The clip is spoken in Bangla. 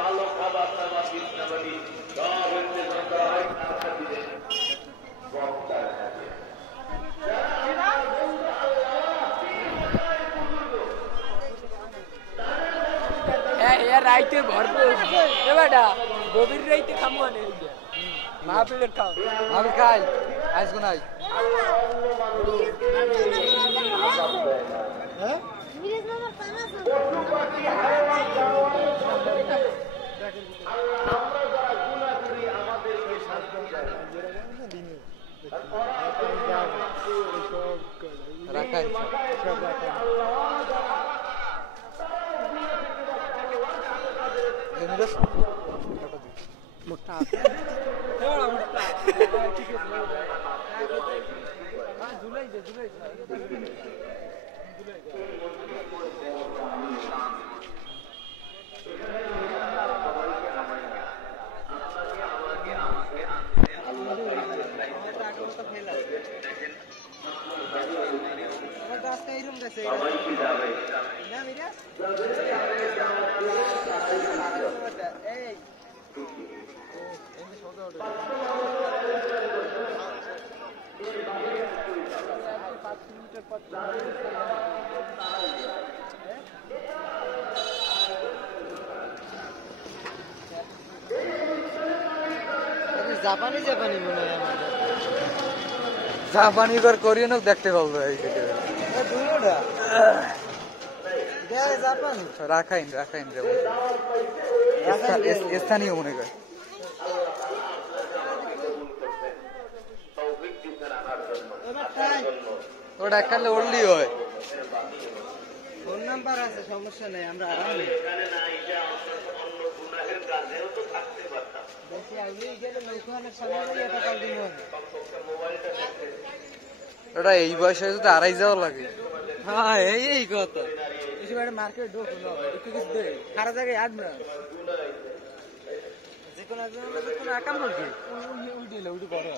ভালো খাবার দাবার বিছনাবাড়ি সব ইন্তজাম করা হয় কার খাতিরে? বক্তার খাতিরে। রাইতে ভরপুর বেটা গভীর রাইতে খামো না মাহফিলের খাও আমি খাই আজকে নাই আমরা যারা গুনাহ করি আমাদের সেই শাস্তি চাই রাখাই মোটা জুলাই জাপানি মনে হয় জাপানি এবার কোরিয়ানও দেখতে পাবো এই রাখাইন যেমন স্থানীয় মনে করে ওটা খেলে উঠলেই হয় ফোন নাম্বার আছে সমস্যা নেই আমরা আরামে ওটা এই বয়সে যদি আড়াই যাওয়া লাগে হ্যাঁ এই কথা মার্কেট ঢোক একটু কিছু দে সারা জায়গায় আসবে না যে কোনো আকাম করছি উল্টি বড়